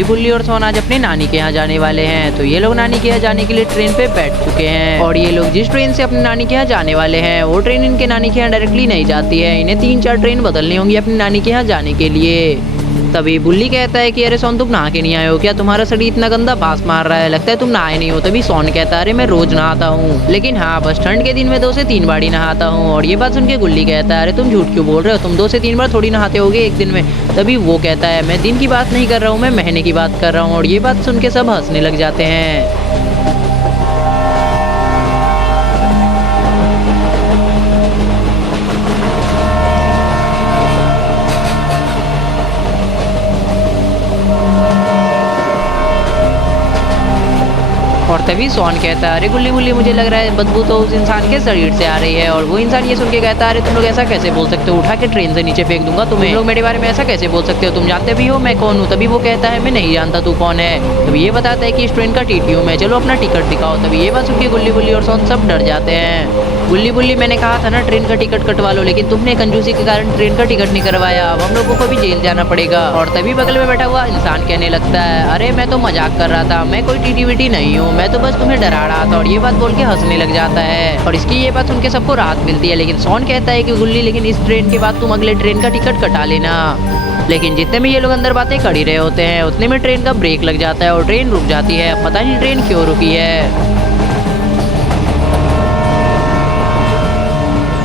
गुल्ली बुल्ली और सोन आज अपने नानी के यहाँ जाने वाले हैं। तो ये लोग नानी के यहाँ जाने के लिए ट्रेन पे बैठ चुके हैं और ये लोग जिस ट्रेन से अपने नानी के यहाँ जाने वाले हैं वो ट्रेन इनके नानी के यहाँ डायरेक्टली नहीं जाती है। इन्हें 3-4 ट्रेन बदलनी होंगी अपनी नानी के यहाँ जाने के लिए। तभी बुल्ली कहता है कि अरे सोन तुम नहा के नहीं आए हो क्या? तुम्हारा शरीर इतना गंदा बास मार रहा है, लगता है तुम नहाए नहीं हो। तभी सोन कहता है अरे मैं रोज नहाता हूँ, लेकिन हाँ बस ठंड के दिन में 2 से 3 बार ही नहाता हूँ। और ये बात सुन के गुल्ली कहता है अरे तुम झूठ क्यों बोल रहे हो, तुम 2 से 3 बार थोड़ी नहाते होगे एक दिन में। तभी वो कहता है मैं दिन की बात नहीं कर रहा हूँ, मैं महीने की बात कर रहा हूँ। और ये बात सुन के सब हंसने लग जाते हैं। और तभी सोन कहता है अरे गुल्ली गुल्ली मुझे लग रहा है बदबू तो उस इंसान के शरीर से आ रही है। और वो इंसान ये सुन के कहता है अरे तुम लोग ऐसा कैसे बोल सकते हो, उठा के ट्रेन से नीचे फेंक दूंगा तुम्हें। तुम लोग मेरे बारे में ऐसा कैसे बोल सकते हो, तुम जानते भी हो मैं कौन हूँ? तभी वो कहता है मैं नहीं जानता तू कौन है। तभी ये बताता है कि इस ट्रेन का टीटी हूँ मैं, चलो अपना टिकट दिखाओ। तभी ये बात सुन के गुल्ली गुल्ली और सोन सब डर जाते हैं। गुल्ली बुल्ली मैंने कहा था ना ट्रेन का टिकट कटवा लो, लेकिन तुमने कंजूसी के कारण ट्रेन का टिकट नहीं करवाया, अब हम लोगों को भी जेल जाना पड़ेगा। और तभी बगल में बैठा हुआ इंसान कहने लगता है अरे मैं तो मजाक कर रहा था, मैं कोई टीटी वीटी नहीं हूँ, मैं तो बस तुम्हें डरा रहा था। और ये बात बोल के हंसने लग जाता है और इसकी ये बात सुन के सबको राहत मिलती है। लेकिन सोन कहता है कि गुल्ली लेकिन इस ट्रेन के बाद तुम अगले ट्रेन का टिकट कटा लेना। लेकिन जितने में ये लोग अंदर बातें कर ही रहे होते हैं उतने में ट्रेन का ब्रेक लग जाता है और ट्रेन रुक जाती है। पता नहीं ट्रेन क्यों रुकी है।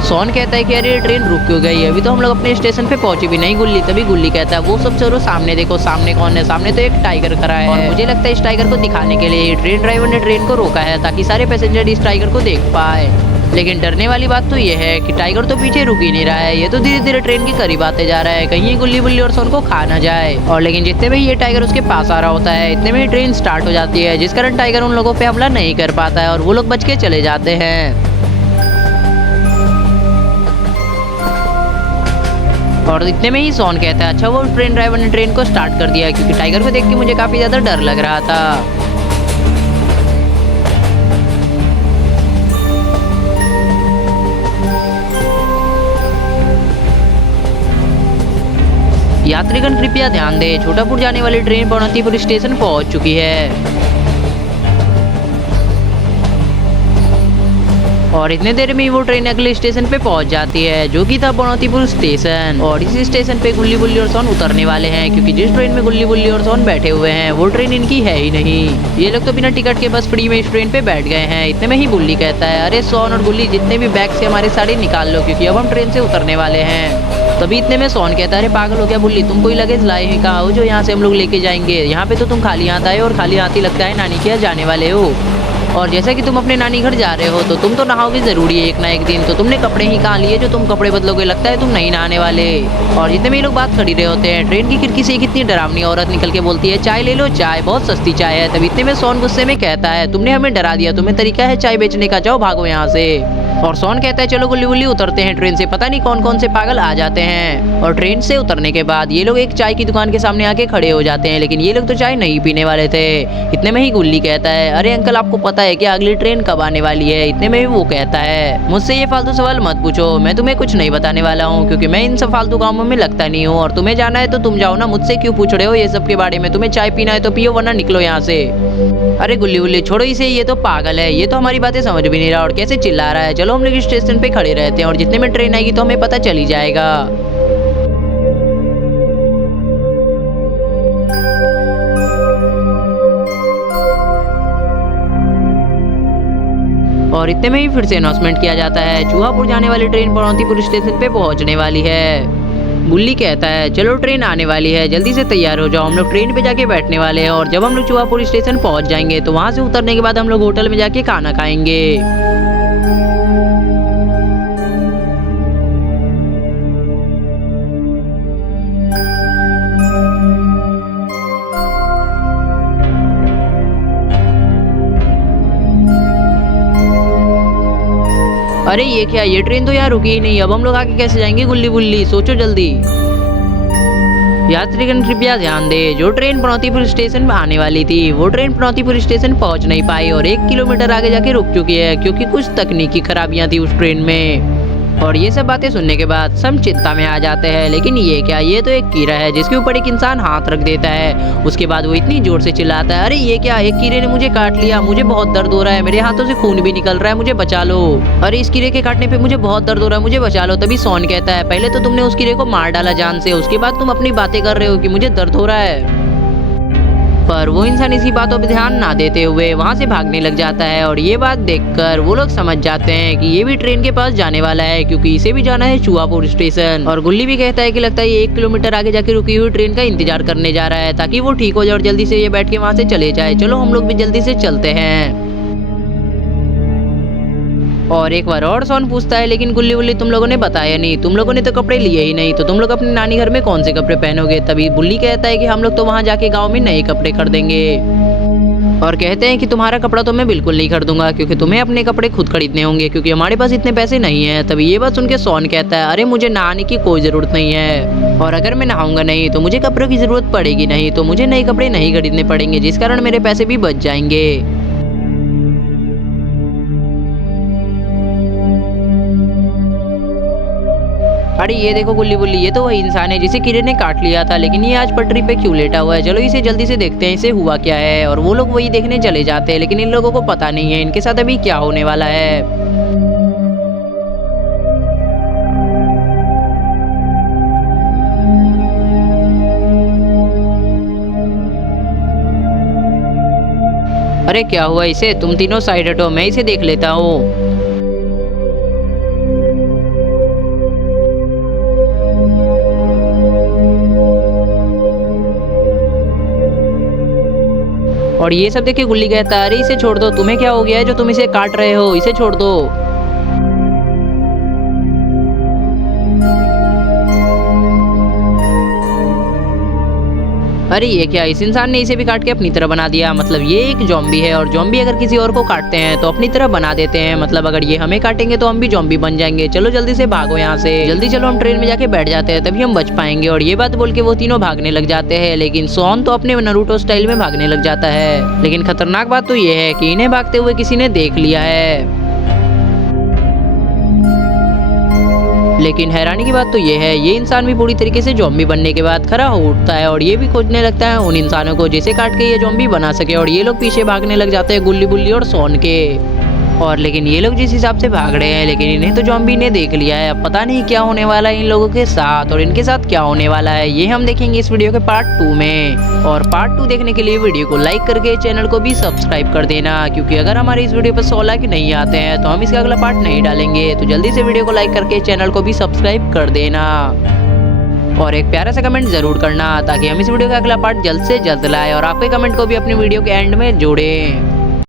सोन कहता है कि अरे ट्रेन रुक क्यों गई, अभी तो हम लोग अपने स्टेशन पे पहुंचे भी नहीं गुल्ली। तभी गुल्ली कहता है वो सब छोड़ो, सामने देखो, सामने कौन है? सामने तो एक टाइगर खड़ा है और मुझे लगता है इस टाइगर को दिखाने के लिए ट्रेन ड्राइवर ने ट्रेन को रोका है ताकि सारे पैसेंजर इस टाइगर को देख पाए। लेकिन डरने वाली बात तो ये है कि टाइगर तो पीछे रुक ही नहीं रहा है, ये तो धीरे धीरे ट्रेन के करीब आते जा रहा है, कहीं गुल्ली बुल्ली और सोन को खा ना जाए। और लेकिन जितने में ये टाइगर उसके पास आ रहा होता है इतने में ट्रेन स्टार्ट हो जाती है, जिस कारण टाइगर उन लोगों पे हमला नहीं कर पाता है और वो लोग बच के चले जाते हैं। और इतने में ही सोन कहता है अच्छा वो ट्रेन ड्राइवर ने ट्रेन को स्टार्ट कर दिया, क्योंकि टाइगर को देख के मुझे काफी ज्यादा डर लग रहा था। यात्रीगण कृपया ध्यान दें, छोटापुर जाने वाली ट्रेन पवनतीपुर स्टेशन पहुंच चुकी है। और इतने देर में वो ट्रेन अगले स्टेशन पे पहुंच जाती है जो कि था पवनतीपुर स्टेशन। और इसी स्टेशन पे गुल्ली बुल्ली और सोन उतरने वाले हैं, क्योंकि जिस ट्रेन में गुल्ली बुल्ली और सोन बैठे हुए हैं वो ट्रेन इनकी है ही नहीं। ये लोग तो बिना टिकट के बस फ्री में इस ट्रेन पे बैठ गए हैं। इतने में ही बुल्ली कहता है अरे सोन और गुल्ली जितने भी बैग से हमारे सारे निकाल लो, क्योंकि अब हम ट्रेन से उतरने वाले हैं। तभी इतने में सोन कहता है अरे पागल हो क्या बुल्ली, तुम कोई लगेज लाए हैं कहा हो जो यहाँ से हम लोग लेके जाएंगे? यहाँ पे तो तुम खाली हाथ आए और खाली हाथ ही लगता है नानी के यहाँ जाने वाले हो। और जैसा कि तुम अपने नानी घर जा रहे हो तो तुम तो नहाओगे जरूरी है एक ना एक दिन, तो तुमने कपड़े ही कहाँ लिए जो तुम कपड़े बदलोगे? लगता है तुम नहीं नहाने वाले। और जितने में ये लोग बात कर ही रहे होते हैं ट्रेन की खिड़की से कितनी डरावनी औरत निकल के बोलती है चाय ले लो, चाय बहुत सस्ती चाय है। तभी इतने में सोन गुस्से में कहता है तुमने हमें डरा दिया, तुम्हें तरीका है चाय बेचने का, जाओ भागो यहाँ से। और सोन कहता है चलो गुल्ली गुल्ली उतरते हैं ट्रेन से, पता नहीं कौन कौन से पागल आ जाते हैं। और ट्रेन से उतरने के बाद ये लोग एक चाय की दुकान के सामने आके खड़े हो जाते हैं, लेकिन ये लोग तो चाय नहीं पीने वाले थे। इतने में ही गुल्ली कहता है अरे अंकल आपको पता है कि अगली ट्रेन कब आने वाली है? इतने में ही वो कहता है मुझसे ये फालतू सवाल मत पूछो, मैं तुम्हें कुछ नहीं बताने वाला हूँ, क्योंकि मैं इन सब फालतू कामों में लगता नहीं हूँ। और तुम्हें जाना है तो तुम जाओ ना, मुझसे क्यों पूछ रहे हो ये सब के बारे में? तुम्हें चाय पीना है तो पियो, वरना निकलो यहाँ से। अरे गुल्ली गुल्ली छोड़ो इसे, ये तो पागल है, ये तो हमारी बातें समझ भी नहीं रहा और कैसे चिल्ला रहा है। चलो हम लोग स्टेशन पे खड़े रहते हैं और जितने में ट्रेन आएगी तो हमें पता चल ही जाएगा। और इतने में ही फिर से अनाउंसमेंट किया जाता है चूहापुर जाने वाली ट्रेन पवनतीपुर स्टेशन पे पहुंचने वाली है। बुल्ली कहता है चलो ट्रेन आने वाली है, जल्दी से तैयार हो जाओ, हम लोग ट्रेन पे जाके बैठने वाले हैं। और जब हम लोग चूहापुर स्टेशन पहुंच जाएंगे तो वहां से उतरने के बाद हम लोग होटल में जाके खाना खाएंगे। अरे ये क्या, ये ट्रेन तो यार रुकी ही नहीं, अब हम लोग आगे कैसे जाएंगे? गुल्ली बुल्ली सोचो जल्दी। यात्रीगण कृपया ध्यान दे, जो ट्रेन पवनतीपुर स्टेशन में आने वाली थी वो ट्रेन पवनतीपुर स्टेशन पहुंच नहीं पाई और 1 किलोमीटर आगे जाके रुक चुकी है, क्योंकि कुछ तकनीकी खराबियां थी उस ट्रेन में। और ये सब बातें सुनने के बाद सब चिंता में आ जाते हैं। लेकिन ये क्या, ये तो एक कीड़ा है जिसके ऊपर एक इंसान हाथ रख देता है। उसके बाद वो इतनी जोर से चिल्लाता है, अरे ये क्या, एक कीड़े ने मुझे काट लिया, मुझे बहुत दर्द हो रहा है, मेरे हाथों से खून भी निकल रहा है, मुझे बचा लो। अरे इस कीड़े के काटने पे मुझे बहुत दर्द हो रहा है, मुझे बचा लो। तभी सॉन कहता है, पहले तो तुमने उस कीड़े को मार डाला जान से, उसके बाद तुम अपनी बातें कर रहे हो कि मुझे दर्द हो रहा है। पर वो इंसान इसी बातों पे ध्यान ना देते हुए वहाँ से भागने लग जाता है। और ये बात देखकर वो लोग समझ जाते हैं कि ये भी ट्रेन के पास जाने वाला है, क्योंकि इसे भी जाना है चुआपुर स्टेशन। और गुल्ली भी कहता है कि लगता है ये 1 किलोमीटर आगे जाके रुकी हुई ट्रेन का इंतजार करने जा रहा है ताकि वो ठीक हो जाए और जल्दी से ये बैठ के वहाँ से चले जाए। चलो हम लोग भी जल्दी से चलते हैं। और एक बार और सॉन पूछता है, लेकिन गुल्ली बुल्ली तुम लोगों ने बताया नहीं, तुम लोगों ने तो कपड़े लिए ही नहीं, तो तुम लोग अपने नानी घर में कौन से कपड़े पहनोगे। तभी बुल्ली कहता है कि हम लोग तो वहाँ जाके गाँव में नए कपड़े खरीदेंगे। और कहते हैं कि तुम्हारा कपड़ा तो मैं बिल्कुल नहीं खरीदूंगा, क्योंकि तुम्हें अपने कपड़े खुद खरीदने होंगे, क्योंकि हमारे पास इतने पैसे नहीं है। तभी ये बात सुन के सॉन कहता है, अरे मुझे नहाने की कोई जरूरत नहीं है, और अगर मैं नहाऊंगा नहीं तो मुझे कपड़ों की जरूरत पड़ेगी नहीं, तो मुझे नए कपड़े नहीं खरीदने पड़ेंगे, जिस कारण मेरे पैसे भी बच जाएंगे। अरे ये देखो गुल्ली बुल्ली, ये तो वही इंसान है जिसे कीड़े ने काट लिया था, लेकिन ये आज पटरी पे क्यों लेटा हुआ है। चलो इसे जल्दी से देखते हैं इसे हुआ क्या है। और वो लोग वही देखने चले जाते हैं, लेकिन इन लोगों को पता नहीं है इनके साथ अभी क्या होने वाला है। अरे क्या हुआ इसे, तुम तीनों साइड हटो, मैं इसे देख लेता हूँ। और ये सब देख के गुल्ली कहता है, अरे इसे छोड़ दो, तुम्हें क्या हो गया है जो तुम इसे काट रहे हो, इसे छोड़ दो। अरे ये क्या, इस इंसान ने इसे भी काट के अपनी तरह बना दिया। मतलब ये एक जॉम्बी है, और जॉम्बी अगर किसी और को काटते हैं तो अपनी तरह बना देते हैं। मतलब अगर ये हमें काटेंगे तो हम भी जॉम्बी बन जाएंगे। चलो जल्दी से भागो यहाँ से, जल्दी चलो, हम ट्रेन में जाके बैठ जाते हैं, तभी हम बच पाएंगे। और ये बात बोल के वो तीनों भागने लग जाते हैं, लेकिन सॉन तो अपने नारुतो स्टाइल में भागने लग जाता है। लेकिन खतरनाक बात तो ये है कि इन्हें भागते हुए किसी ने देख लिया है। लेकिन हैरानी की बात तो ये है, ये इंसान भी पूरी तरीके से जॉम्बी बनने के बाद खड़ा हो उठता है, और ये भी खोजने लगता है उन इंसानों को जिसे काट के ये जॉम्बी बना सके। और ये लोग पीछे भागने लग जाते हैं गुल्ली बुल्ली और सॉन के। और लेकिन ये लोग जिस हिसाब से भाग रहे हैं, लेकिन इन्हें तो जॉम्बी ने देख लिया है। अब पता नहीं क्या होने वाला है इन लोगों के साथ, और इनके साथ क्या होने वाला है ये हम देखेंगे इस वीडियो के पार्ट 2 में। और पार्ट 2 देखने के लिए वीडियो को लाइक करके चैनल को भी सब्सक्राइब कर देना, क्योंकि अगर हमारे इस वीडियो पर 100 लाइक नहीं आते हैं तो हम इसका अगला पार्ट नहीं डालेंगे। तो जल्दी से वीडियो को लाइक करके चैनल को भी सब्सक्राइब कर देना, और एक प्यारा सा कमेंट जरूर करना, ताकि हम इस वीडियो का अगला पार्ट जल्द से जल्द लाए, और आपके कमेंट को भी अपनी वीडियो के एंड में जोड़ें।